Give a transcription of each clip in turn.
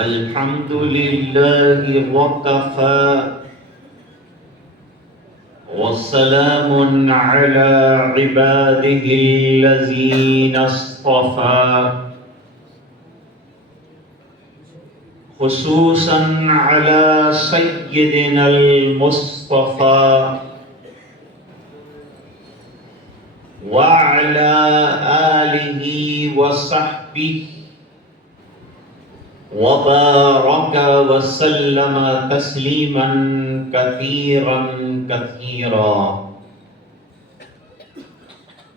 الحمد لله وكفى وسلام على عباده الذين اصطفى خصوصا على سيدنا المصطفى وعلى آله وصحبه وبارك وسلم تسليما كثيرا كثيرا.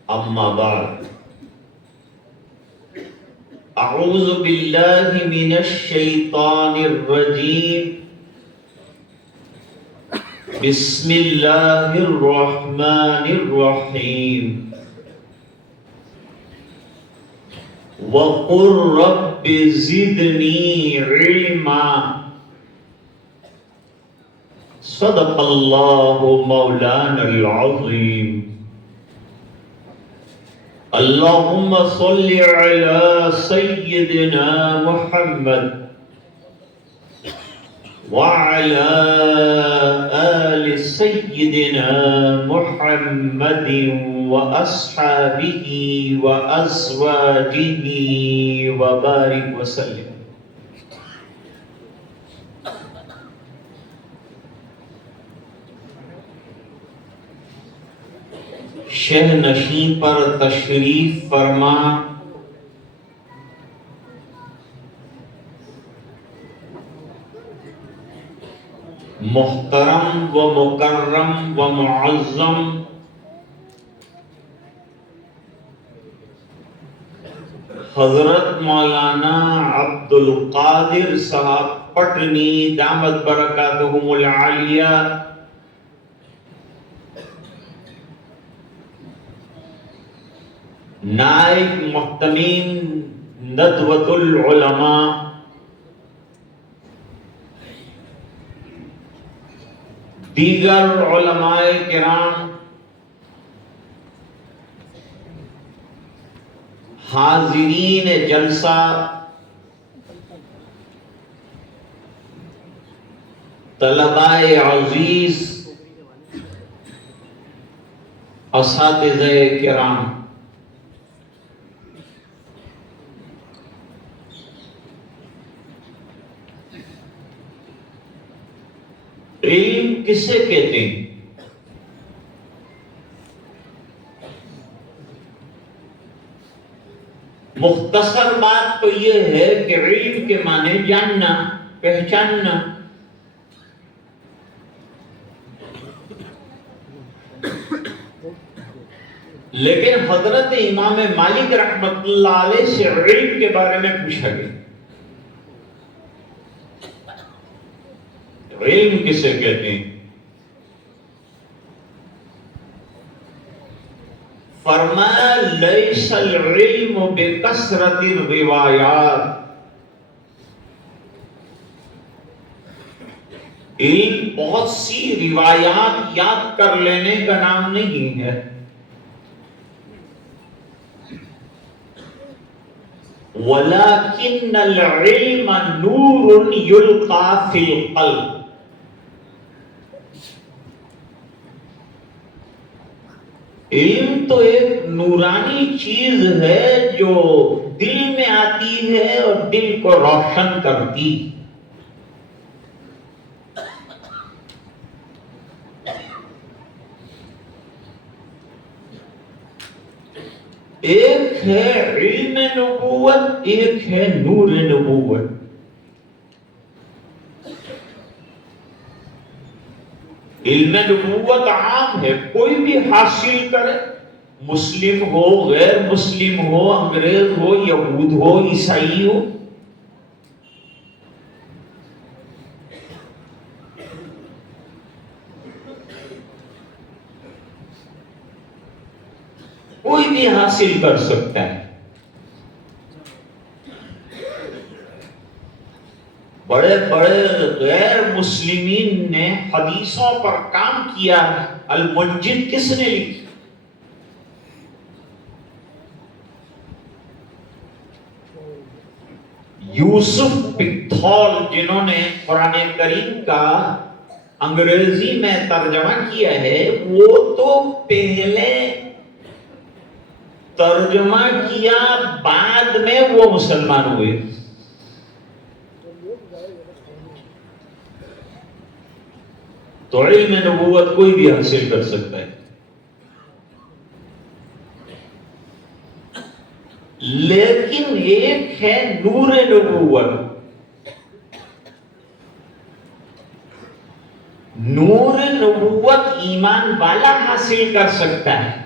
أما بعد، أعوذ بالله من الشيطان الرجيم. بسم الله الرحمن الرحيم. وقل رب زدني علما. صدق الله مولانا العظيم. اللهم صل على سيدنا محمد وعلى آل سيدنا محمد وأصحابه وأزواجه وبارك وسلم. شہ نشین پر تشریف فرما محترم و مکرم و معظم حضرت مولانا عبد القادر صاحب پٹنی دامت برکاتہم العالیہ، نائب محتمین ندوۃ العلماء، دیگر علماء کرام، حاضرین جلسہ، طلباء عزیز، اساتذہ کرام، علم کسے کہتے ہیں؟ مختصر بات تو یہ ہے کہ علم کے معنی جاننا، پہچاننا. لیکن حضرت امام مالک رحمۃ اللہ علیہ سے علم کے بارے میں پوچھا گیا، علم کسے کہتے ہیں؟ فرمایا لیس العلم بکثرت الروایات، علم بہت سی روایات یاد کر لینے کا نام نہیں ہے، وَلَكِنَّ الْعِلْمَ نُورٌ يُلْقَى فِي الْقَلْبِ. علم تو ایک نورانی چیز ہے جو دل میں آتی ہے اور دل کو روشن کرتی. ایک ہے علم نبوت، ایک ہے نور نبوت. علم نبوت عام ہے، کوئی بھی حاصل کرے، مسلم ہو، غیر مسلم ہو، انگریز ہو، یہود ہو، عیسائی ہو. کوئی بھی حاصل کر سکتا ہے. بڑے بڑے غیر مسلمین نے حدیثوں پر کام کیا ہے. المنجد کس نے لکھی؟ یوسف پکتھول جنہوں نے قرآن کریم کا انگریزی میں ترجمہ کیا ہے، وہ تو پہلے ترجمہ کیا، بعد میں وہ مسلمان ہوئے. تو علم نبوت کوئی بھی حاصل کر سکتا ہے، لیکن ایک ہے نور نبوت. نور نبوت ایمان والا حاصل کر سکتا ہے.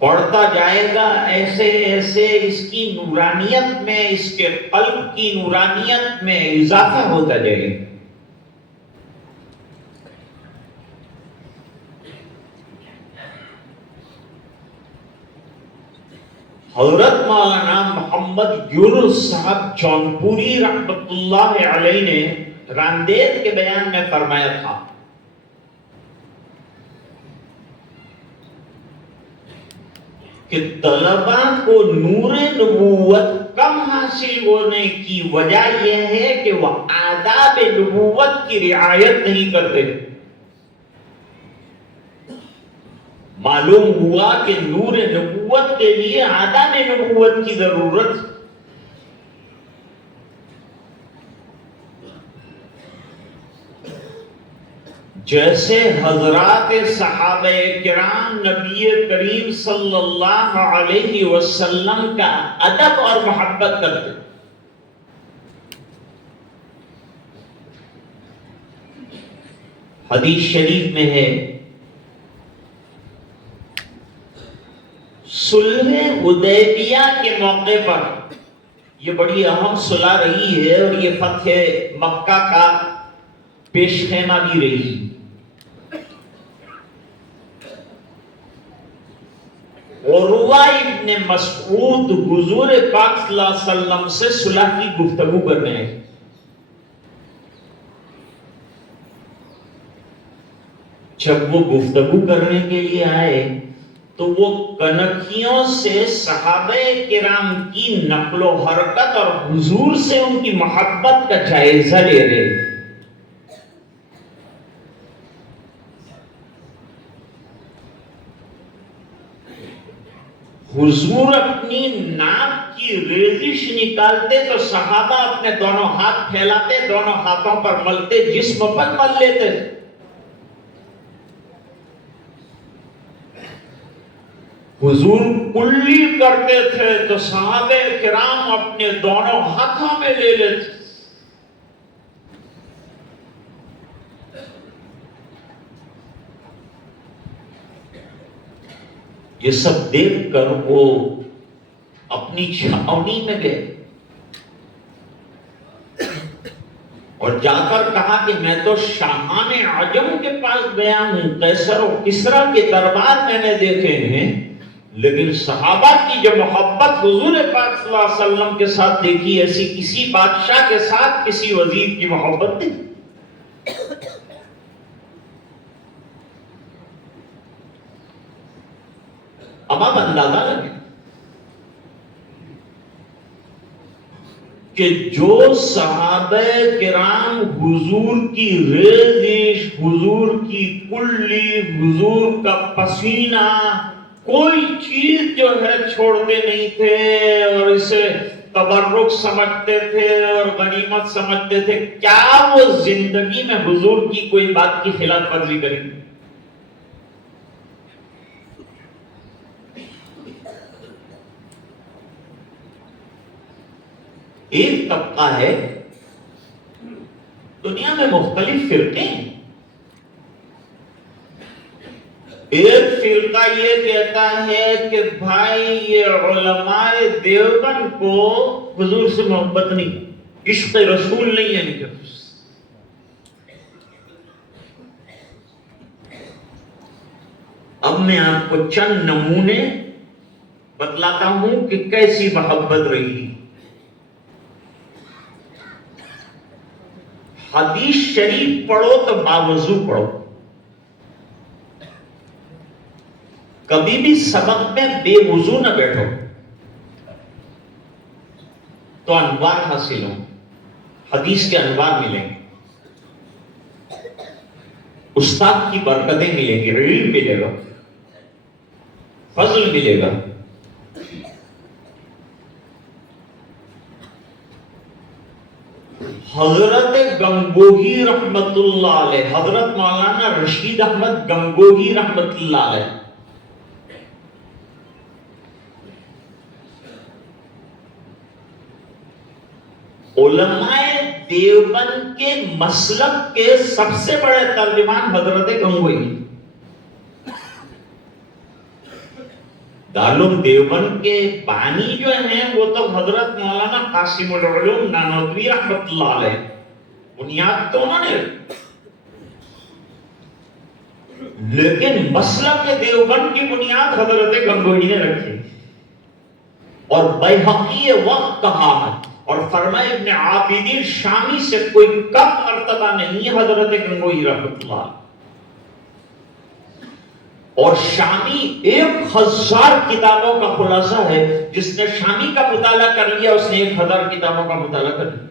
پڑھتا جائے گا ایسے ایسے اس کی نورانیت میں، اس کے قلب کی نورانیت میں اضافہ ہوتا جائے گا. حضرت مولانا محمد یونس صاحب جونپوری رحمت اللہ علیہ نے راندیر کے بیان میں فرمایا تھا کہ طلباء کو نور نبوت کم حاصل ہونے کی وجہ یہ ہے کہ وہ آداب نبوت کی رعایت نہیں کرتے. معلوم ہوا کہ نور نبوت کے لیے آداب نبوت کی ضرورت. جیسے حضرات صحابہ کرام نبی کریم صلی اللہ علیہ وسلم کا ادب اور محبت کرتے. حدیث شریف میں ہے صلح حدیبیہ کے موقع پر، یہ بڑی اہم صلح رہی ہے اور یہ فتح مکہ کا پیش خیمہ بھی رہی. عروہ ابن مسعود حضور پاک صلی اللہ علیہ وسلم سے صلح کی گفتگو کرنے آئے. جب وہ گفتگو کرنے کے لیے آئے تو وہ کنکھیوں سے صحابہ کرام کی نقل و حرکت اور حضور سے ان کی محبت کا جائزہ لے رہے. حضور اپنی ناک کی ریزش نکالتے تو صحابہ اپنے دونوں ہاتھ پھیلاتے، دونوں ہاتھوں پر ملتے، جسم پر مل لیتے. حضور کلی کرتے تھے تو صحابہ کرام اپنے دونوں ہاتھوں میں لے لیتے. یہ سب دیکھ کر وہ اپنی چھاؤنی میں گئے اور جا کر کہا کہ میں تو شاہان عجم کے پاس گیا ہوں، قیصر و کسریٰ کے دربار میں نے دیکھے ہیں، لیکن صحابہ کی جو محبت حضور پاک صلی اللہ علیہ وسلم کے ساتھ دیکھی ایسی کسی بادشاہ کے ساتھ کسی وزیر کی محبت نہیں. اب آپ اندازہ لگیں کہ جو صحابہ کرام حضور کی ریزش، حضور کی کلی، حضور کا پسینہ، کوئی چیز جو ہے چھوڑتے نہیں تھے اور اسے تبرک سمجھتے تھے اور غنیمت سمجھتے تھے، کیا وہ زندگی میں حضور کی کوئی بات کی خلاف ورزی کریں گے؟ ایک طبقہ ہے، دنیا میں مختلف فرقے ہیں. ایک فرقہ یہ کہتا ہے کہ بھائی یہ علماء دیوبند کو حضور سے محبت نہیں، عشق رسول نہیں ہے ان کے. اب میں آپ کو چند نمونے بتلاتا ہوں کہ کیسی محبت رہی. حدیث شریف پڑھو تو باوضو پڑھو. کبھی بھی سبق میں بے وضو نہ بیٹھو تو انوار حاصل ہوں، حدیث کے انوار ملیں گے، استاد کی برکتیں ملیں گی، علم ملے گا، فضل ملے گا۔ حضرت گنگوہی رحمت اللہ علیہ، حضرت مولانا رشید احمد گنگوہی رحمت اللہ علیہ، علماء دیوبند کے مسلک کے سب سے بڑے ترجمان حضرت گنگوہی۔ دارالعلوم دیوبند کے بانی جو ہیں وہ تو حضرت مولانا قاسم العلوم نانوتوی رحمت اللہ علیہ، بنیاد تو انہوں نے، لیکن مسلک دیوبند کی بنیاد حضرت گنگوہی نے رکھی۔ اور بیہقی وقت کہا ہے اور فرمائے ابن عابدین شامی سے کوئی کم مرتبہ نہیں حضرت گنگوہی رحمت اللہ علیہ۔ اور شامی 1000 کتابوں کا خلاصہ ہے، جس نے شامی کا مطالعہ کر لیا اس نے 1000 کتابوں کا مطالعہ کر لیا۔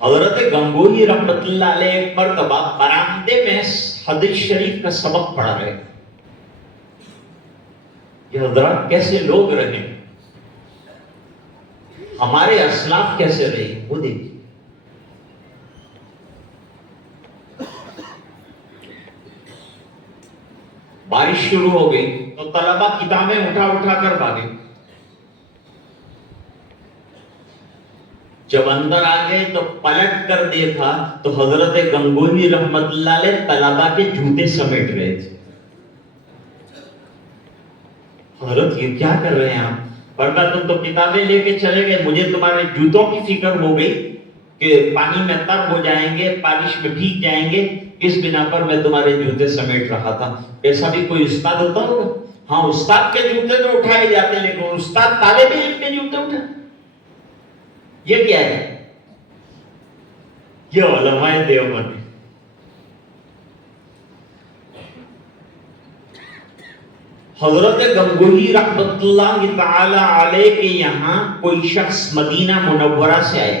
حضرت گنگوہی رحمت اللہ علیہ ایک مرتبہ برآمدے میں حدیث شریف کا سبق پڑھا رہے۔ یہ حضرات کیسے لوگ رہے، ہمارے اسلاف کیسے رہے، وہ دیکھیے۔ بارش شروع ہو گئی تو طلبہ کتابیں اٹھا اٹھا کر بھاگے، جب اندر آ گئے تو پلٹ کر دیکھا تو حضرت گنگوہی رحمت اللہ علیہ طلبہ کے جوتے سمیٹ رہے تھے۔ حضرت یہ کیا کر رہے ہیں آپ؟ فرمایا تم تو کتابیں لے کے چلے گئے، مجھے تمہارے جوتوں کی فکر ہو گئی کہ پانی میں تب ہو جائیں گے، بارش میں بھیگ جائیں گے، اس بنا پر میں تمہارے جوتے سمیٹ رہا تھا۔ ایسا بھی کوئی استاد ہوتا ہوگا؟ ہاں استاد کے جوتے تو اٹھائے جاتے، لیکن استاد طالب علم کے جوتے اٹھائے، یہ کیا ہے؟ یہ علماء دیوبند۔ حضرت گنگوہی رحمت اللہ تعالی علیہ کے یہاں کوئی شخص مدینہ منورہ سے آئے،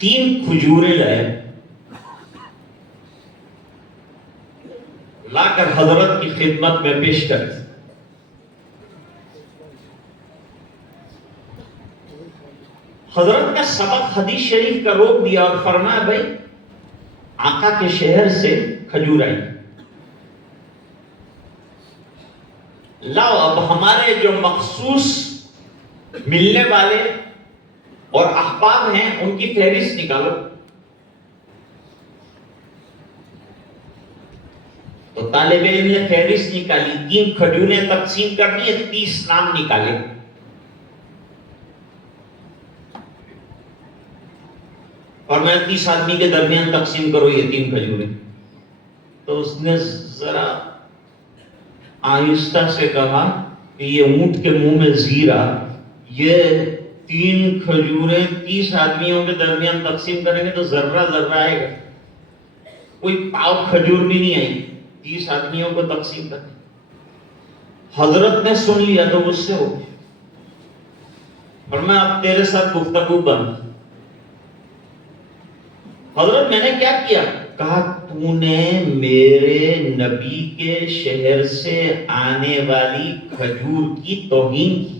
3 کھجوریں لائے، لا کر حضرت کی خدمت میں پیش کر دی۔ حضرت کا سبق حدیث شریف کا روک دیا اور فرمایا بھائی آقا کے شہر سے کھجور آئی، لاؤ اب ہمارے جو مخصوص ملنے والے اور احباب ہیں ان کی فہرست نکالو۔ تو طالب علم نے فہرست نکالی، 3 کھجوریں تقسیم کر دی، 30 نام نکالے۔ اور میں 30 آدمی کے درمیان تقسیم کرو یہ 3 کھجوریں۔ تو اس نے ذرا آہستہ سے کہا کہ یہ اونٹ کے منہ میں زیرہ، یہ 3 کھجوریں 30 آدمیوں کے درمیان تقسیم کریں گے تو ذرہ ذرہ آئے گا، کوئی پاؤ کھجور بھی نہیں آئی 30 آدمیوں کو تقسیم کریں۔ حضرت نے سن لیا تو غصے ہو گئے، اور میں اب تیرے ساتھ گفتگو بند۔ حضرت میں نے کیا کیا؟ کہا تو نے میرے نبی کے شہر سے آنے والی کھجور کی توہین کی،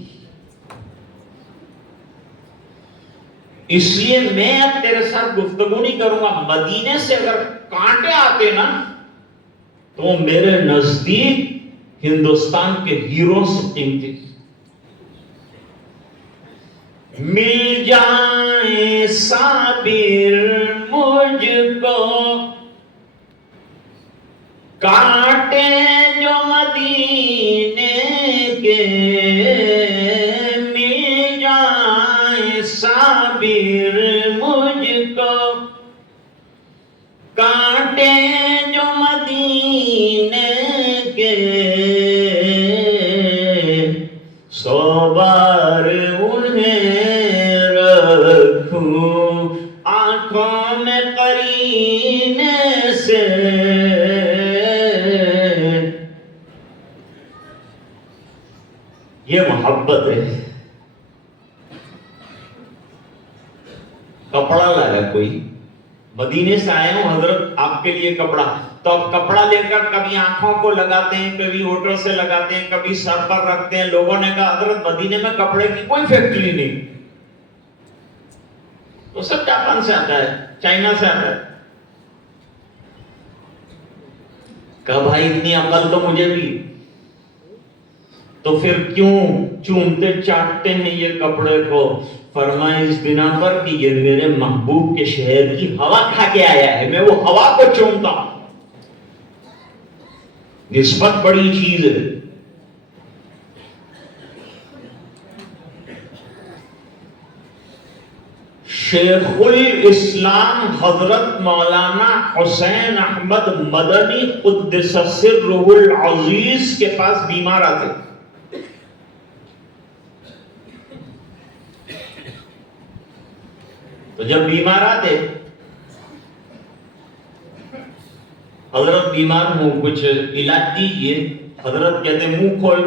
اس لیے میں اب تیرے ساتھ گفتگو نہیں کروں گا۔ مدینے سے اگر کانٹے آتے نا تو میرے نزدیک ہندوستان کے ہیروں سے قیمتی، مل جائیں صابر مجھ کو کانٹے جو مدینے کے، مل جائیں صابر مجھ کو کانٹے جو مدینے کے، 100 بار انہیں آنکھوں میں قرینے سے یہ محبت ہے. کپڑا لایا کوئی, مدینے سے آئے ہوں حضرت آپ کے لیے کپڑا, تو اب کپڑا لے کر کبھی آنکھوں کو لگاتے ہیں, کبھی ہوٹل سے لگاتے ہیں, کبھی سر پر رکھتے ہیں. لوگوں نے کہا حضرت مدینے میں کپڑے کی کوئی فیکٹری نہیں, وہ سب جاپان سے آتا ہے, چائنا سے آتا ہے. کہا بھائی اتنی عقل تو مجھے بھی, تو پھر کیوں چومتے چاٹتے ہیں یہ کپڑے کو؟ فرمایا اس بنا پر کہ یہ میرے محبوب کے شہر کی ہوا کھا کے آیا ہے, میں وہ ہوا کو چومتا ہوں. نسبت بڑی چیز ہے. شیخ الاسلام حضرت مولانا حسین احمد مدنی قدس سرہ العزیز کے پاس بیمار آتے. تو جب بیمار آتے, حضرت بیمار ہوں کچھ علاج دیجیے, حضرت کہتے منہ کھول,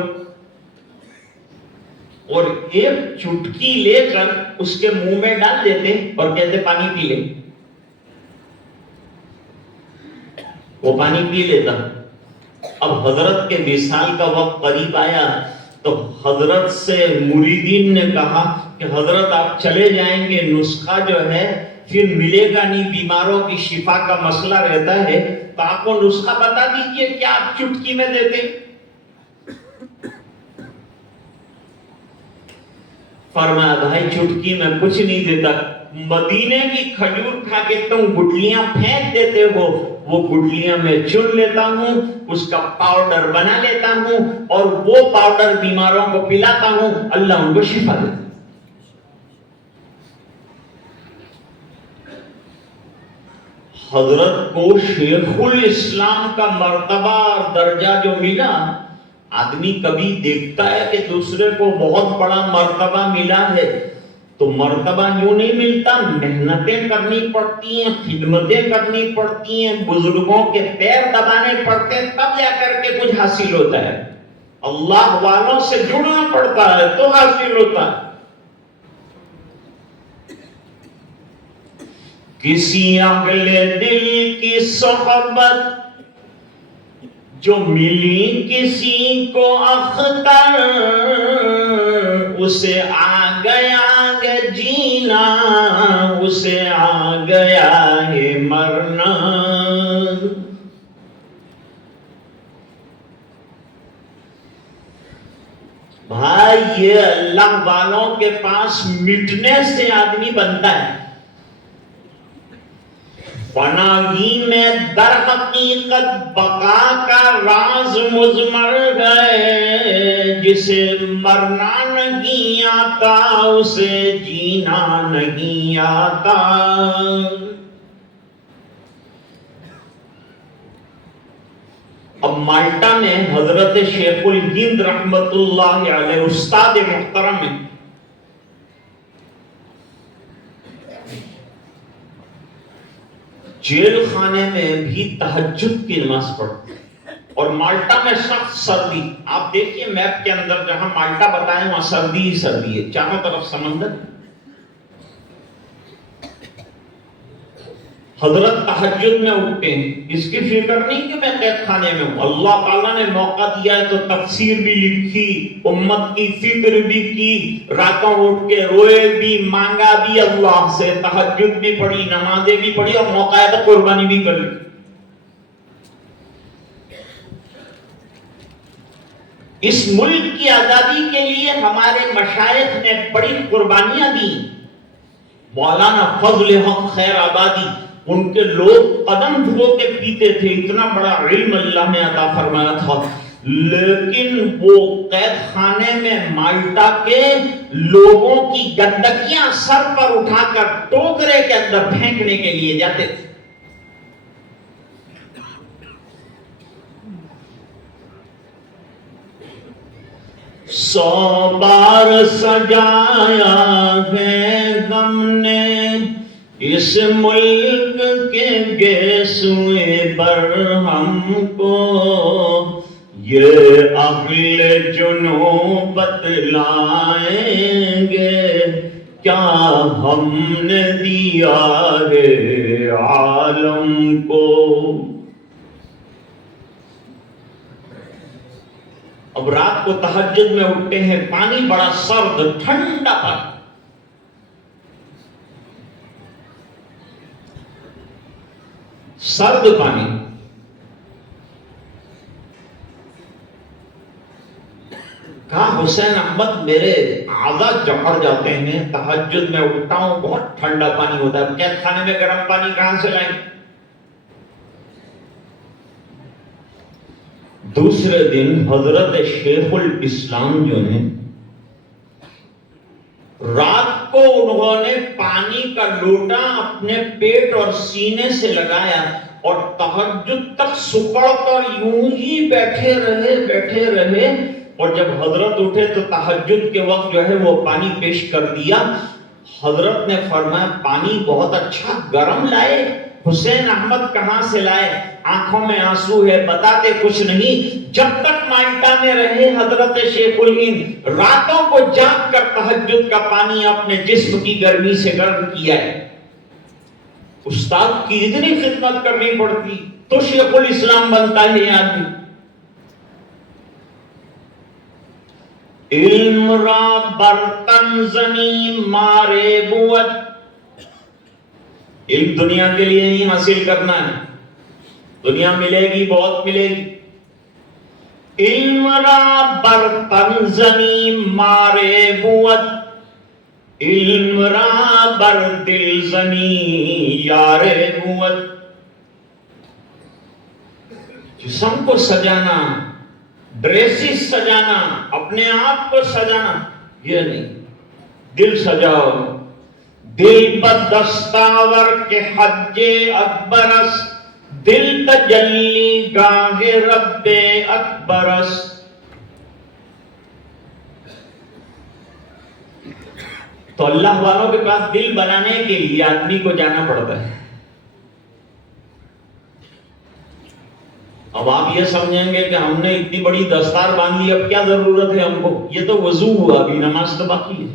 اور ایک چٹکی لے کر اس کے منہ میں ڈال دیتے اور کہتے پانی پی لے. وہ پانی پی لیتا. اب حضرت کے وصال کا وقت قریب آیا تو حضرت سے مریدین نے کہا کہ حضرت آپ چلے جائیں گے, نسخہ جو ہے پھر ملے گا نہیں, بیماروں کی شفا کا مسئلہ رہتا ہے, تو آپ کو نسخہ بتا دیجئے کیا آپ چٹکی میں دیتے. فرمایا بھائی چٹکی میں کچھ نہیں دیتا, مدینے کی کھجور کھا کے تم گٹلیاں پھینک دیتے ہو, وہ گٹلیاں میں چن لیتا ہوں, اس کا پاؤڈر بنا لیتا ہوں, اور وہ پاؤڈر بیماروں کو پلاتا ہوں, اللہ ان کو شفا دیتا. حضرت کو شیخ الاسلام کا مرتبہ اور درجہ جو ملا, آدمی کبھی دیکھتا ہے کہ دوسرے کو بہت بڑا مرتبہ ملا ہے, تو مرتبہ یوں نہیں ملتا, محنتیں کرنی پڑتی ہیں, خدمتیں کرنی پڑتی ہیں, بزرگوں کے پیر دبانے پڑتے ہیں, تب جا کر کے کچھ حاصل ہوتا ہے. اللہ والوں سے جڑنا پڑتا ہے تو حاصل ہوتا ہے. کسی اہل دل کی صحبت جو ملی کسی کو اختر, اسے آ گیا ہے جینا, اسے آ گیا ہے مرنا. بھائی یہ اللہ والوں کے پاس مٹنے سے آدمی بنتا ہے. فنائی میں در حقیقت بقا کا راز مضمر گئے, جسے مرنا نہیں آتا اسے جینا نہیں آتا. اب مالٹا میں حضرت شیخ الہند رحمت اللہ علیہ استاد محترم ہیں, جیل خانے میں بھی تہجد کی نماز پڑھتے, اور مالٹا میں سخت سردی. آپ دیکھیے میپ کے اندر جہاں مالٹا بتائیں وہاں سردی ہی سردی ہے, چاروں طرف سمندر. حضرت تہجد میں اٹھتے ہیں, اس کی فکر نہیں کہ میں قید خانے میں ہوں. اللہ تعالیٰ نے موقع دیا ہے تو تفسیر بھی لکھی, امت کی فکر بھی کی, راتوں اٹھ کے روئے بھی, مانگا بھی اللہ سے, تہجد بھی پڑھی, نمازیں بھی پڑھی, اور موقع ہے تو قربانی بھی کر لی. اس ملک کی آزادی کے لیے ہمارے مشائخ نے بڑی قربانیاں دی. مولانا فضل حق خیر آبادی, ان کے لوگ قدم دھو کے پیتے تھے, اتنا بڑا علم اللہ نے عطا فرمایا تھا, لیکن وہ قید خانے میں مالٹا کے لوگوں کی گندگیاں سر پر اٹھا کر ٹوکرے کے اندر پھینکنے کے لیے جاتے تھے. 100 بار سجایا ہے غم نے اس ملک کے گیسوئے پر ہم کو، یہ اہل جنوں بتلائیں گے کیا ہم نے دیا ہے عالم کو۔ اب رات کو تہجد میں اٹھتے ہیں، پانی بڑا سرد ٹھنڈا پانی، سرد پانی، کہا حسین احمد میرے اعضاء جکڑ جاتے ہیں، تہجد میں اٹھتا ہوں بہت ٹھنڈا پانی ہوتا ہے، قید خانے میں گرم پانی کہاں سے لائیں؟ دوسرے دن حضرت شیخ الاسلام جو ہیں، رات کو انہوں نے پانی کا لوٹا اپنے پیٹ اور سینے سے لگایا اور تہجد تک سکڑ کر یوں ہی بیٹھے رہے اور جب حضرت اٹھے تو تہجد کے وقت جو ہے وہ پانی پیش کر دیا۔ حضرت نے فرمایا پانی بہت اچھا گرم لائے، حسین احمد کہاں سے لائے؟ آنکھوں میں آنسو ہے، بتاتے کچھ نہیں۔ جب تک مالٹا میں رہے حضرت شیخ الہند، راتوں کو جاگ کر تہجد کا پانی اپنے جسم کی گرمی سے گرم کیا ہے۔ استاد کی اتنی خدمت کرنی پڑتی تو شیخ الاسلام بنتا ہے آدمی۔ علم را برتن زنی مارے بوت، علم دنیا کے لیے نہیں حاصل کرنا ہے، دنیا ملے گی بہت ملے گی۔ علم را برتن زنی مارے بوت، علم را بر دل زنی یارے بوت۔ جسم کو سجانا، ڈریسز سجانا، اپنے آپ کو سجانا یہ نہیں، دل سجاؤ۔ دل بدستاور کے حج اکبرس، دل تجلی گاہ رب اکبرس۔ تو اللہ والوں کے پاس دل بنانے کے لیے آدمی کو جانا پڑتا ہے۔ اب آپ یہ سمجھیں گے کہ ہم نے اتنی بڑی دستار باندھ لی، اب کیا ضرورت ہے ہم کو؟ یہ تو وضو ہوا، ابھی نماز تو باقی ہے۔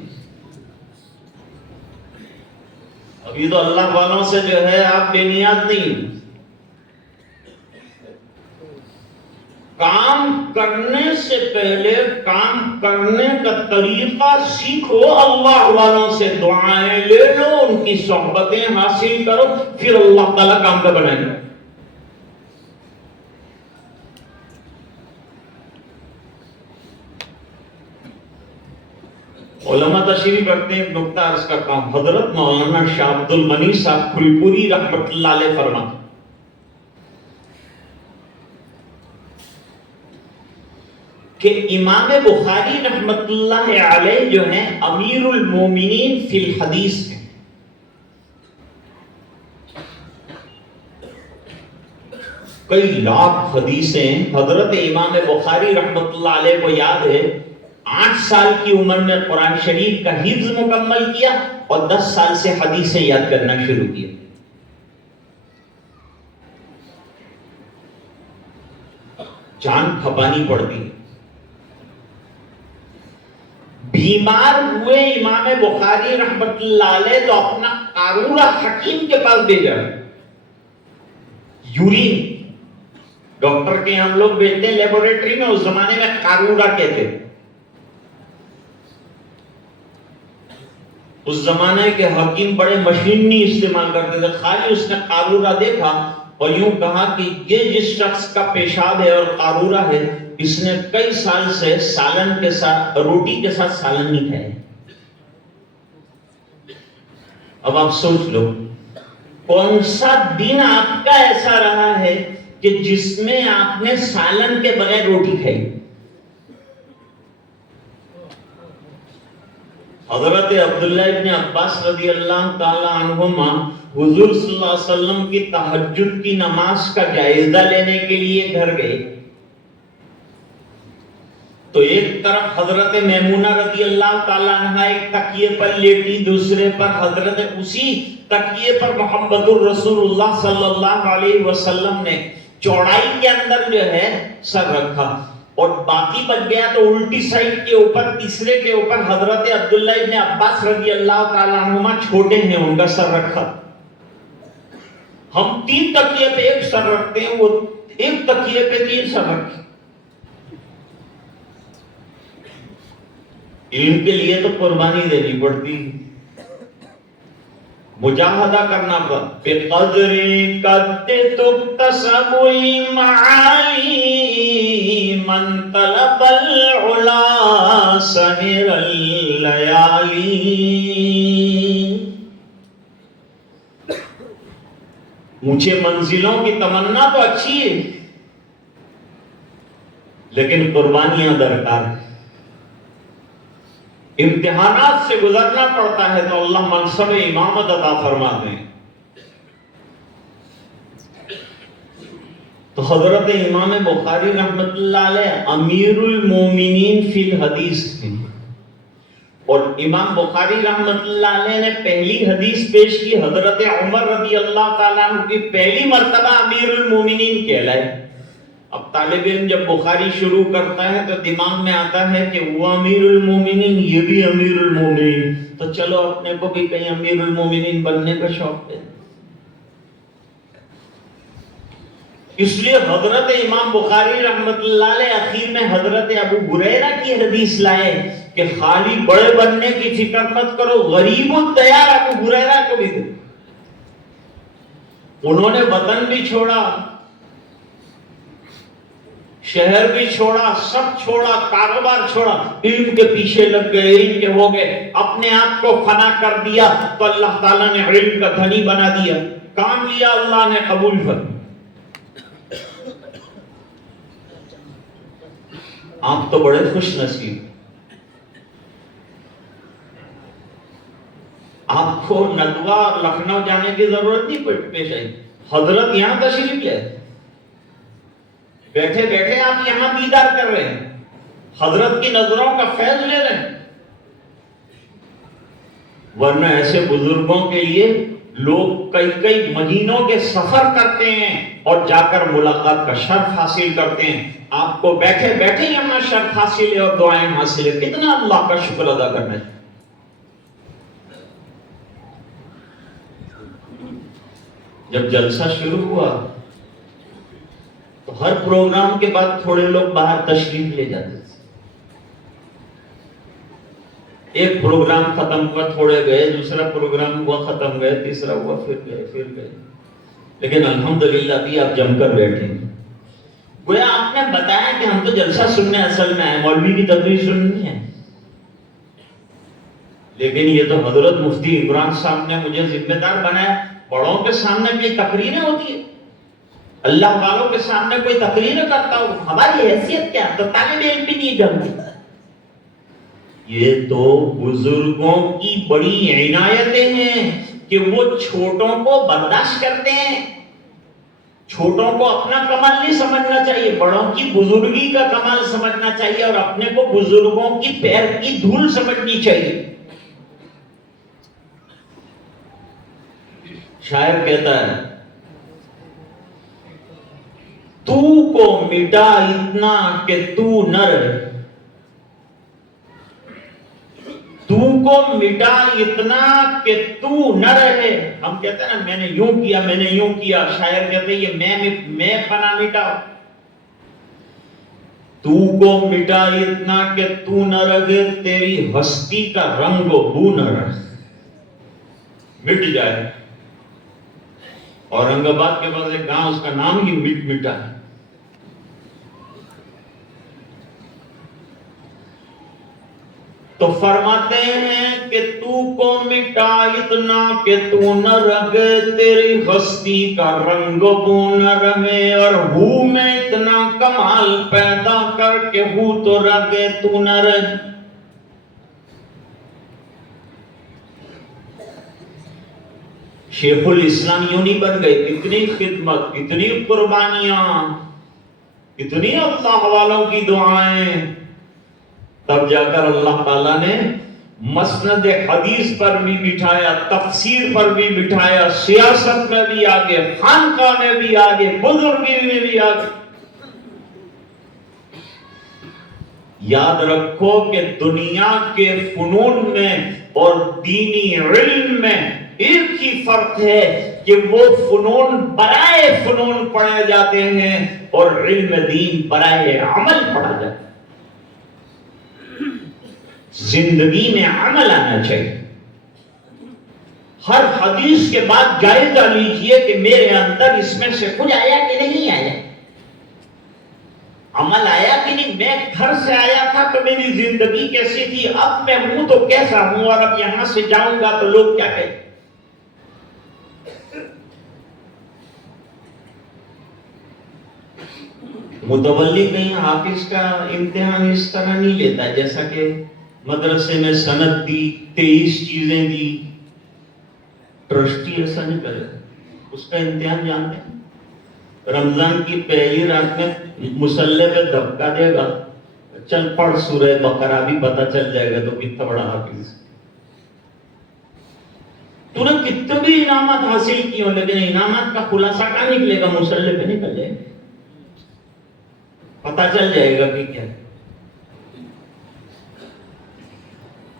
ابھی تو اللہ والوں سے جو ہے آپ بے نیاز نہیں۔ کام کرنے سے پہلے کام کرنے کا طریقہ سیکھو، اللہ والوں سے دعائیں لے لو، ان کی صحبتیں حاصل کرو، پھر اللہ تعالیٰ کام کا بنائے گا۔ علماء تشریف رکھتے ہیں، ایک نکتہ عرض کرتا ہوں۔ حضرت مولانا شاہ عبد المنی صاحب پھلپوری رحمت اللہ علیہ فرماتے کہ امام بخاری رحمت اللہ علیہ جو ہیں امیر المومنین فی الحدیث ہیں۔ کئی لاکھ حدیثیں حضرت امام بخاری رحمت اللہ علیہ کو یاد ہے۔ 8 سال کی عمر میں قرآن شریف کا حفظ مکمل کیا اور 10 سال سے حدیثیں یاد کرنا شروع کیا۔ جان کھپانی پڑتی۔ بیمار ہوئے امام بخاری رحمت اللہ علیہ تو اپنا قارورہ حکیم کے پاس بھیجا۔ یورین ڈاکٹر کے ہم لوگ بھیجتے ہیں لیبوریٹری میں، اس زمانے میں قارورہ کہتے۔ اس زمانے کے حکیم بڑے مشینی استعمال کرتے تھے۔ خالی اس نے قارورہ دیکھا اور یوں کہا کہ یہ جس شخص کا پیشاب ہے اور قارورہ ہے، اس نے کئی سال سے سالن کے ساتھ، روٹی کے ساتھ سالن نہیں کھایا۔ اب آپ سوچ لو کون سا دن آپ کا ایسا رہا ہے کہ جس میں آپ نے سالن کے بغیر روٹی کھائی۔ حضرت عبداللہ ابن عباس رضی اللہ تعالی عنہما حضور صلی اللہ علیہ وسلم کی تہجد کی نماز کا جائزہ لینے کے لیے گھر گئے تو ایک طرف حضرت میمونہ رضی اللہ تعالیٰ عنہ ایک تکیے پر لیٹی، دوسرے پر حضرت اسی تکیے پر محمد الرسول اللہ صلی اللہ علیہ وسلم نے چوڑائی کے اندر جو ہے سر رکھا، اور باقی بچ گیا تو الٹی سائڈ کے اوپر تیسرے کے اوپر حضرت عبداللہ ابن عباس رضی اللہ تعالیٰ عنہما چھوٹے ہیں ان کا سر رکھا۔ ہم 3 تکیے پہ ایک سر رکھتے ہیں، وہ ایک تکیے پہ 3 سر رکھتے۔ علم کے لیے تو قربانی دینی پڑتی، مجاہدہ کرنا پڑتا۔ بقدر قد تکتسب المعالی من طلب العلا سہر اللیالی۔ اونچے منزلوں کی تمنا تو اچھی ہے، لیکن قربانیاں درکار ہیں، امتحانات سے گزرنا پڑتا ہے تو اللہ منصب امامت عطا فرماتے ہیں۔ تو حضرت امام بخاری رحمت اللہ علیہ امیر المومنین فی الحدیث تھے، اور امام بخاری رحمت اللہ علیہ نے پہلی حدیث پیش کی، حضرت عمر رضی اللہ تعالیٰ عنہ کی پہلی مرتبہ امیر المومنین کہلائے۔ اب طالب علم جب بخاری شروع کرتا ہے تو دماغ میں آتا ہے کہ وہ امیر المومنین، یہ بھی امیر المومنین، تو چلو اپنے کو بھی کہیں امیر المومنین بننے کا شوق ہے۔ اس لیے حضرت امام بخاری رحمت اللہ علیہ اخیر میں حضرت ابو ہریرہ کی حدیث لائے کہ خالی بڑے بننے کی فکر مت کرو، غریب الدیار ابو ہریرہ کو بھی دے۔ انہوں نے وطن بھی چھوڑا، شہر بھی چھوڑا، سب چھوڑا، کاروبار چھوڑا، علم کے پیچھے لگ گئے، علم کے ہو گئے، اپنے آپ کو فنا کر دیا تو اللہ تعالیٰ نے علم کا دھنی بنا دیا، کام لیا اللہ نے قبول کر۔ آپ تو بڑے خوش نصیب، آپ کو ندوہ لکھنؤ جانے کی ضرورت نہیں پیش آئی، حضرت یہاں تشریف لے، بیٹھے بیٹھے آپ یہاں دیدار کر رہے ہیں، حضرت کی نظروں کا فیض لے رہے ہیں۔ ورنہ ایسے بزرگوں کے لیے لوگ کئی کئی مہینوں کے سفر کرتے ہیں اور جا کر ملاقات کا شرف حاصل کرتے ہیں، آپ کو بیٹھے بیٹھے یہاں شرف حاصل ہے اور دعائیں حاصل ہے، کتنا اللہ کا شکر ادا کرنا ہے۔ جب جلسہ شروع ہوا تو ہر پروگرام کے بعد تھوڑے لوگ باہر تشریف لے جاتے تھے، ایک پروگرام ختم ہوا تھوڑے گئے، دوسرا پروگرام ہوا ختم گئے، تیسرا ہوا پھر گئے، لیکن الحمدللہ بھی آپ جم کر بیٹھے ہیں۔ گویا آپ نے بتایا کہ ہم تو جلسہ سننے اصل میں آئے، مولوی کی تقریر سننی ہے، لیکن یہ تو حضرت مفتی عمران صاحب نے مجھے ذمہ دار بنایا، بڑوں کے سامنے بھی تقریریں ہوتی ہے، اللہ والوں کے سامنے کوئی تقریر کرتا ہو، ہماری حیثیت کیا؟ تو طالب علم بھی نہیں جمتے۔ یہ تو بزرگوں کی بڑی عنایتیں ہیں کہ وہ چھوٹوں کو برداشت کرتے ہیں، چھوٹوں کو اپنا کمال نہیں سمجھنا چاہیے، بڑوں کی بزرگی کا کمال سمجھنا چاہیے، اور اپنے کو بزرگوں کی پیر کی دھول سمجھنی چاہیے۔ شاعر کہتا ہے، تو کو مٹا اتنا کہ تو نہ رہے، تو کو مٹا اتنا کہ تو نہ رہے۔ ہم کہتے ہیں نا میں نے یوں کیا، میں نے یوں کیا، شاعر کہتے ہیں یہ میں پنا مٹا، تو کو مٹا اتنا کہ تو نہ رہے، تیری ہستی کا رنگ و بو نہ رہے، مٹ جائے۔ اورنگ آباد کے پاس ایک گاؤں، اس کا نام ہی مٹ مٹا ہے۔ تو فرماتے ہیں کہ تو کو مٹا اتنا کہ تو نہ رہے، تیری ہستی کا رنگ بو نہ رہے، اور ہو میں اتنا کمال پیدا کر کے ہو تو رہے تو نہ رہے۔ شیخ الاسلام یوں نہیں بن گئے، اتنی خدمت، اتنی قربانیاں، اتنی اللہ والوں کی دعائیں، تب جا کر اللہ تعالیٰ نے مسند حدیث پر بھی بٹھایا، تفسیر پر بھی بٹھایا، سیاست میں بھی آگے، خانقاہ میں بھی آگے، بزرگی میں بھی آگے۔ یاد رکھو کہ دنیا کے فنون میں اور دینی علم میں ایک ہی فرق ہے کہ وہ فنون برائے فنون پڑھے جاتے ہیں اور علم دین برائے عمل پڑھا جاتا ہے۔ زندگی میں عمل آنا چاہیے۔ ہر حدیث کے بعد جائزہ لیجئے کہ میرے اندر اس میں سے کچھ آیا کہ نہیں آیا، عمل آیا کہ نہیں۔ میں گھر سے آیا تھا تو میری زندگی کیسی تھی، اب میں ہوں تو کیسا ہوں، اور اب یہاں سے جاؤں گا تو لوگ کیا کہیں۔ متولی کہیں حافظ کا امتحان اس طرح نہیں لیتا جیسا کہ مدرسے میں سند دی، 23 چیزیں دی، ٹرسٹی ایسا نہیں کرے۔ اس کا امتحان جانتے ہیں، رمضان کی پہلی رات میں مصلی پہ دھکا دے گا، چل پڑھ سورہ بقرہ، بھی پتہ چل جائے گا تو کتنا بڑا حافظ۔ تو نے کتنے بھی انعامات حاصل کی ہوں، لیکن انعامات کا خلاصہ کہاں نکلے گا؟ مصلی پہ نکل جائے گا، پتہ چل جائے گا کہ کیا۔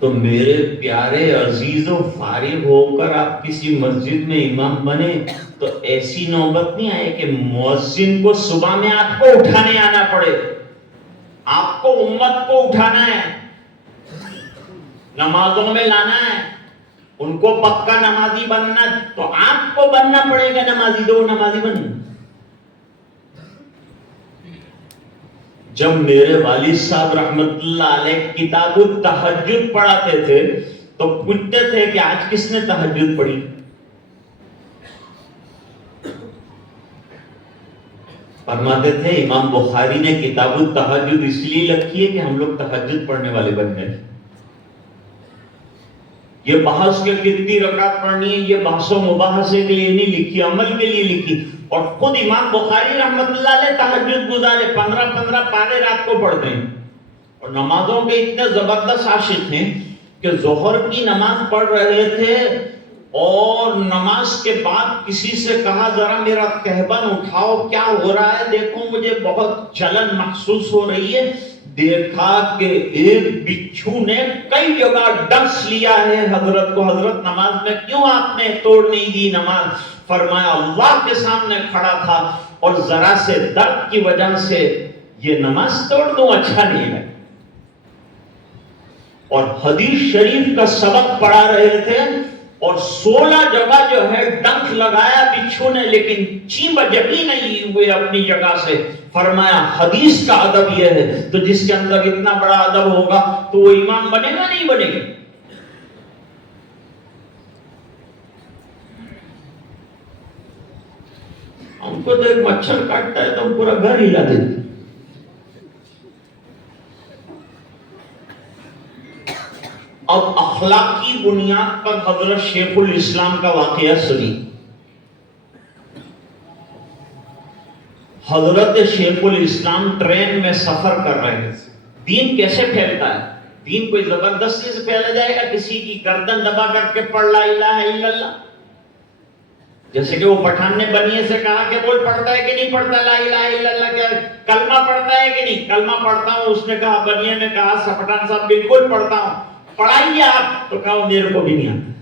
تو میرے پیارے عزیزوں، فارغ ہو کر آپ کسی مسجد میں امام بنے تو ایسی نوبت نہیں آئے کہ مؤذن کو صبح میں آپ کو اٹھانے آنا پڑے۔ آپ کو امت کو اٹھانا ہے، نمازوں میں لانا ہے، ان کو پکا نمازی بننا، تو آپ کو بننا پڑے گا نمازی، دو نمازی بننا۔ جب میرے والد صاحب رحمت اللہ علیہ کتاب التہجد پڑھاتے تھے تو پوچھتے تھے کہ آج کس نے تہجد پڑھی؟ فرماتے تھے امام بخاری نے کتاب التہجد اس لیے لکھی ہے کہ ہم لوگ تہجد پڑھنے والے بن گئے۔ یہ بحث کے کتنی رکعت پڑھنی ہے، یہ بحث و مباحثے کے لیے نہیں لکھی، عمل کے لیے لکھی۔ اور خود امام بخاری رحمت اللہ علیہ تہجد گزارے، 15 پارے رات کو پڑھتے ہیں، اور نمازوں کے اتنے زبردست عاشق ہیں کہ ظہر کی نماز پڑھ رہے تھے اور نماز کے بعد کسی سے کہا ذرا میرا کہبن اٹھاؤ، کیا ہو رہا ہے دیکھو، مجھے بہت جلن محسوس ہو رہی ہے۔ دیکھا کہ ایک بچھو نے کئی جگہ ڈس لیا ہے حضرت کو۔ حضرت نماز میں کیوں آپ نے توڑ نہیں دی نماز؟ فرمایا اللہ کے سامنے کھڑا تھا اور ذرا سے درد کی وجہ سے یہ نماز توڑ دوں، اچھا نہیں ہے۔ اور حدیث شریف کا سبق پڑھا رہے تھے اور 16 جگہ جو ہے ڈنک لگایا بچھو نے، لیکن چیمہ جبی نہیں ہوئے اپنی جگہ سے۔ فرمایا حدیث کا ادب یہ ہے، تو جس کے اندر اتنا بڑا ادب ہوگا تو وہ امام بنے گا نہیں بنے گا؟ ہم کو تو ایک مچھر کاٹتا ہے تو ہم پورا گھر ہلا دیتے۔ اب اخلاقی بنیاد پر حضرت شیخ الاسلام کا واقعہ سنی۔ حضرت شیخ الاسلام ٹرین میں سفر کر رہے ہیں۔ دین کیسے پھیلتا ہے؟ دین کوئی زبردستی سے پھیلا جائے گا؟ کسی کی گردن دبا کر کے پڑھ لا الہ الا اللہ؟ جیسے کہ وہ پٹھان نے بنیے سے کہا کہ بول پڑھتا ہے کہ نہیں پڑھتا لا الہ الا اللہ، کیا کلمہ پڑھتا ہے کہ نہیں؟ کلمہ پڑھتا ہوں۔ اس نے کہا، بنیے نے کہا پٹھان صاحب بالکل پڑھتا ہوں، پڑھائیے آپ۔ تو کہا میرے کو بھی نہیں آتا۔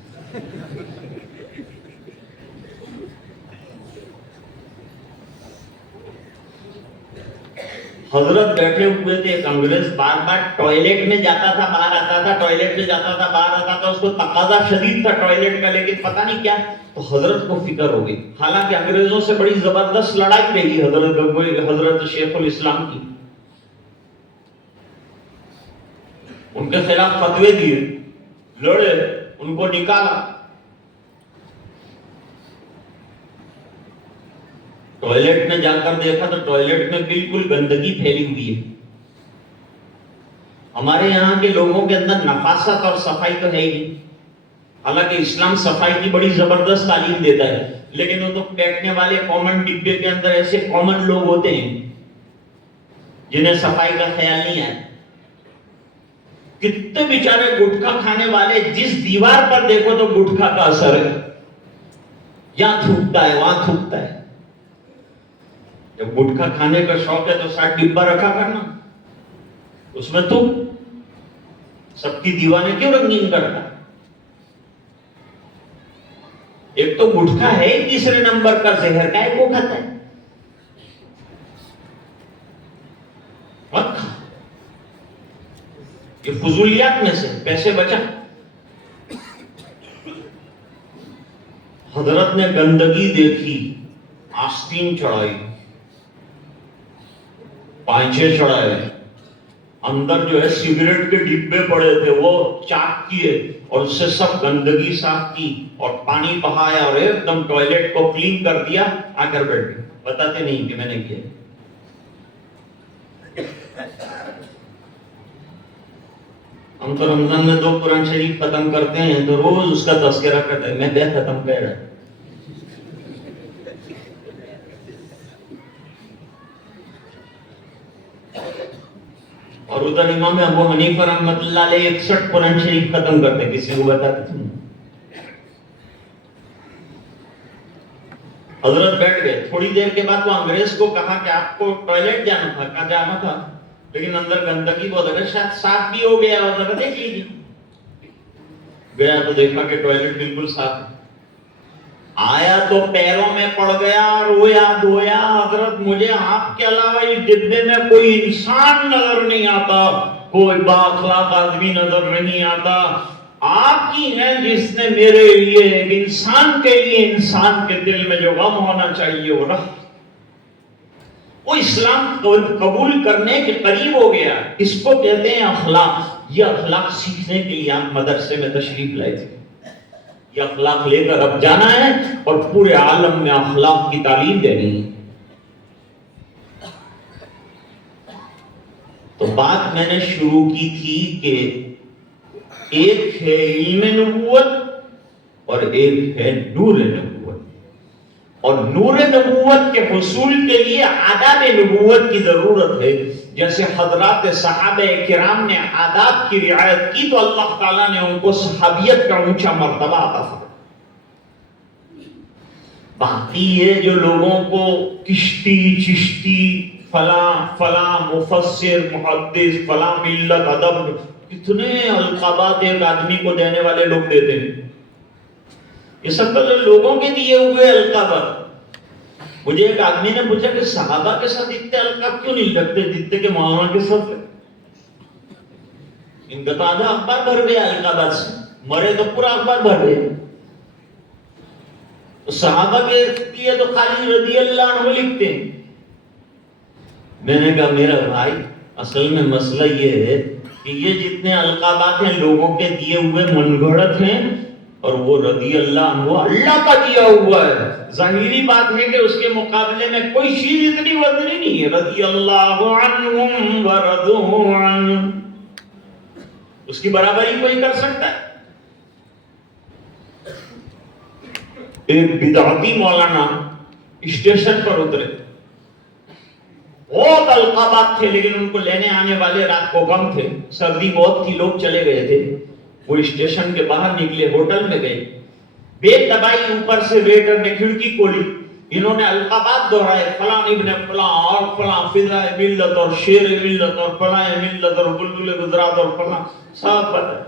حضرت بیٹھے ہوئے تھے، ایک انگریز بار بار ٹوائلٹ میں جاتا تھا باہر آتا تھا، ٹوائلٹ میں جاتا تھا باہر آتا تھا، اس کو تقاضا شدید تھا ٹوائلٹ کا، لیکن پتہ نہیں کیا، تو حضرت کو فکر ہو گئی۔ حالانکہ انگریزوں سے بڑی زبردست لڑائی رہی حضرت شیخ الاسلام کی، ان کے خلاف فتوے دیے، لڑے، ان کو نکالا۔ ٹوائلٹ میں جا کر دیکھا تو ٹوائلٹ میں بالکل گندگی پھیلی ہوئی ہے۔ ہمارے یہاں کے لوگوں کے اندر نفاست اور صفائی تو ہے ہی نہیں، حالانکہ اسلام صفائی کی بڑی زبردست تعلیم دیتا ہے، لیکن وہ تو بیٹھنے والے کامن ڈبے کے اندر ایسے کامن لوگ ہوتے ہیں جنہیں صفائی کا خیال نہیں ہے۔ کتنے بیچارے گٹکا کھانے والے جس دیوار پر دیکھو تو گٹکا کا اثر ہے، یہاں تھوکتا ہے وہاں تھوکتا ہے. جب گٹکا کھانے کا شوق ہے تو 60 ڈبہ رکھا کرنا، اس میں تو سب کی دیوانے کیوں رنگین کرتا؟ ایک تو گٹکا ہے، تیسرے نمبر کا زہر کا ہے، وہ کھاتا ہے. مت کھا، یہ فضولیات میں سے پیسے بچا. حضرت نے گندگی دیکھی، آستین چڑھائی، پانچے چڑھائے، اندر جو ہے سگریٹ کے ڈبے پڑے تھے وہ چاک کیے اور اس سے سب گندگی صاف کی اور پانی بہایا اور ایک دم ٹوائلٹ کو کلین کر دیا. آ کر بیٹھے، بتاتے نہیں کہ میں نے کیا. ہم تو رمضان میں 2 قرآن شریف ختم کرتے ہیں تو روز اس کا تذکرہ کرتے ہیں، میں بے ختم کر رہا. اور ادھر امام ابو حنیفہ رحمۃ اللہ علیہ 61 قرآن شریف ختم کرتے. کسی کو بتاتے تھے؟ حضرت بیٹھ گئے. تھوڑی دیر کے بعد وہ انگریز کو کہا کہ آپ کو ٹوائلٹ جانا تھا. کہا جانا تھا لیکن اندر گندگی بہت ہے، شاید صاف بھی ہو گیا ہو، ذرا دیکھ لیجیے. گیا تو دیکھا کہ ٹوائلٹ بالکل صاف ہے. آیا تو پیروں میں پڑ گیا، رویا دھویا. حضرت مجھے آپ کے علاوہ اس ڈبے میں کوئی انسان نظر نہیں آتا، کوئی با اخلاق آدمی نظر نہیں آتا. آپ کی ہے جس نے میرے لیے ایک انسان کے لیے انسان کے دل میں جو غم ہونا چاہیے وہ رہا. وہ اسلام قبول کرنے کے قریب ہو گیا. اس کو کہتے ہیں اخلاق. یہ اخلاق سیکھنے کے لیے آپ مدرسے میں تشریف لائے تھے. یہ اخلاق لے کر اب جانا ہے اور پورے عالم میں اخلاق کی تعلیم دینی ہے. تو بات میں نے شروع کی تھی کہ ایک ہے علم نبوت اور ایک ہے نور نبوت. اور نور نبوت کے حصول کے لیے آداب نبوت کی ضرورت ہے. جیسے حضرات صحابہ کرام نے آداب کی رعایت کی تو اللہ تعالیٰ نے ان کو صحابیت کا اونچا مرتبہ عطا فرمایا. باقی یہ جو لوگوں کو کشتی چشتی فلاں فلاں مفسر محدث فلاں ملت ادب، کتنے القابات ایک آدمی کو دینے والے لوگ دیتے ہیں. یہ سب تو لوگوں کے دیے ہوئے القابات. مجھے ایک آدمی نے پوچھا کہ صحابہ کے ساتھ اتنے القاب کیوں نہیں لگتے جتنے کہ مولانا کے ساتھ؟ ان کا تو آدھا اخبار بھر گیا القابات سے، مرے تو پورا اخبار بھر گیا. صحابہ کے لیے تو خالی رضی اللہ عنہ لکھتے ہیں. میں نے کہا میرا بھائی اصل میں مسئلہ یہ ہے کہ یہ جتنے القابات ہیں لوگوں کے دیے ہوئے من گھڑت ہیں، اور وہ رضی اللہ عنہ اللہ کا دیا ہوا ہے. ظاہری بات ہے کہ اس کے مقابلے میں کوئی چیز اتنی وزنی نہیں ہے. رضی اللہ عنہم ورضوا عنہ، اس کی برابری کوئی کر سکتا ہے؟ ایک بدعتی مولانا اسٹیشن پر اترے، بہت القابات تھے لیکن ان کو لینے آنے والے رات کو کم تھے. سردی بہت تھی، لوگ چلے گئے تھے. وہ اسٹیشن کے باہر نکلے، ہوٹل میں گئے، بیگ دبائی، اوپر سے ویٹر نے کھڑکی کھولی. انہوں نے القابات دہرائے، فلاں ابن فلاں اور فلاں فضائے ملت اور شیر ملت اور فلاں ملت اور بلبل گجرات اور فلاں سب پتہ.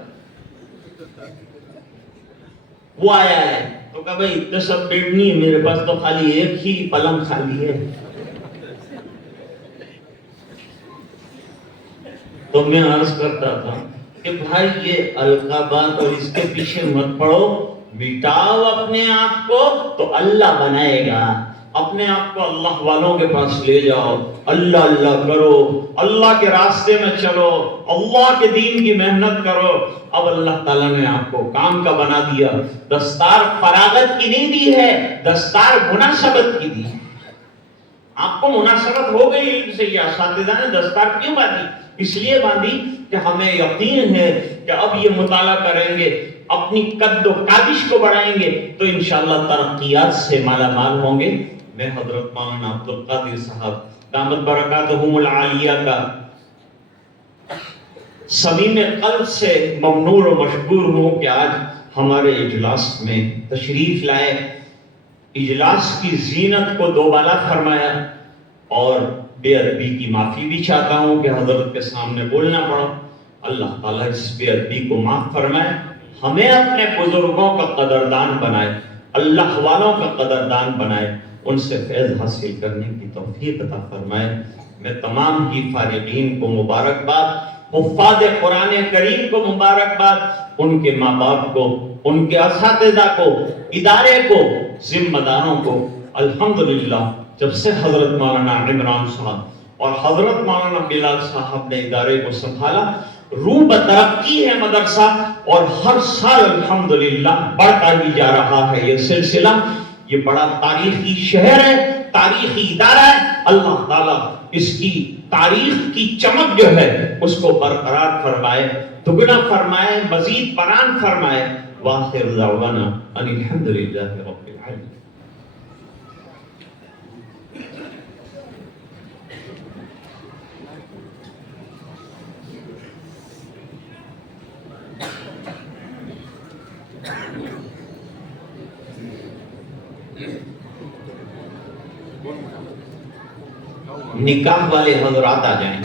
وہ آیا ہے تو کہا بھائی اتنے سب بیڈ نہیں ہے میرے پاس، تو خالی ایک ہی پلنگ خالی ہے. تو میں عرض کرتا تھا کہ بھائی یہ القابات اور اس کے پیچھے مت پڑو، مٹاؤ اپنے آپ کو تو اللہ بنائے گا. اپنے آپ کو اللہ والوں کے پاس لے جاؤ، اللہ اللہ کرو، اللہ کے راستے میں چلو، اللہ کے دین کی محنت کرو. اب اللہ تعالیٰ نے آپ کو کام کا بنا دیا. دستار فراغت کی نہیں دی ہے، دستار مناسبت کی دی. آپ کو مناسبت ہو گئی علم سے. یہ اساتذہ نے دستار کیوں باندھی؟ اس لیے باندھی کہ ہمیں یقین ہے کہ اب یہ مطالعہ کریں گے، اپنی قد و کاوش کو بڑھائیں گے تو انشاءاللہ ترقیات سے مالا مال ہوں گے. میں حضرت مولانا عبد القادر صاحب دامت برکاتہم العالیہ کا صمیم قلب سے ممنون و مشکور ہوں کہ آج ہمارے اجلاس میں تشریف لائے، اجلاس کی زینت کو دوبالا فرمایا، اور بے ادبی کی معافی بھی چاہتا ہوں کہ حضرت کے سامنے بولنا پڑا۔ اللہ تعالیٰ اس بے ادبی کو معاف فرمائے، ہمیں اپنے بزرگوں کا قدردان بنائے، اللہ والوں کا قدردان بنائے، ان سے فیض حاصل کرنے کی توفیق عطا فرمائے۔ میں تمام ہی فارغین کو مبارکباد، حفاظ قرآن کریم کو مبارکباد، ان کے ماں باپ کو، ان کے اساتذہ کو، ادارے کو، ذمہ داروں کو۔ الحمدللہ جب سے حضرت مولانا عمران صاحب اور حضرت مولانا بلال صاحب نے ادارے کو سنبھالا، روح بترقی ہے مدرسہ، اور ہر سال الحمدللہ بڑھتا ہی جا رہا ہے یہ سلسلہ۔ یہ بڑا تاریخی شہر ہے، تاریخی ادارہ ہے۔ اللہ تعالیٰ اس کی تاریخ کی چمک جو ہے اس کو برقرار فرمائے، دگنا فرمائے، مزید برآں فرمائے۔ وآخر دعوانا ان الحمدللہ رب العالمین۔ نکاح والے حضرات آ جائیں۔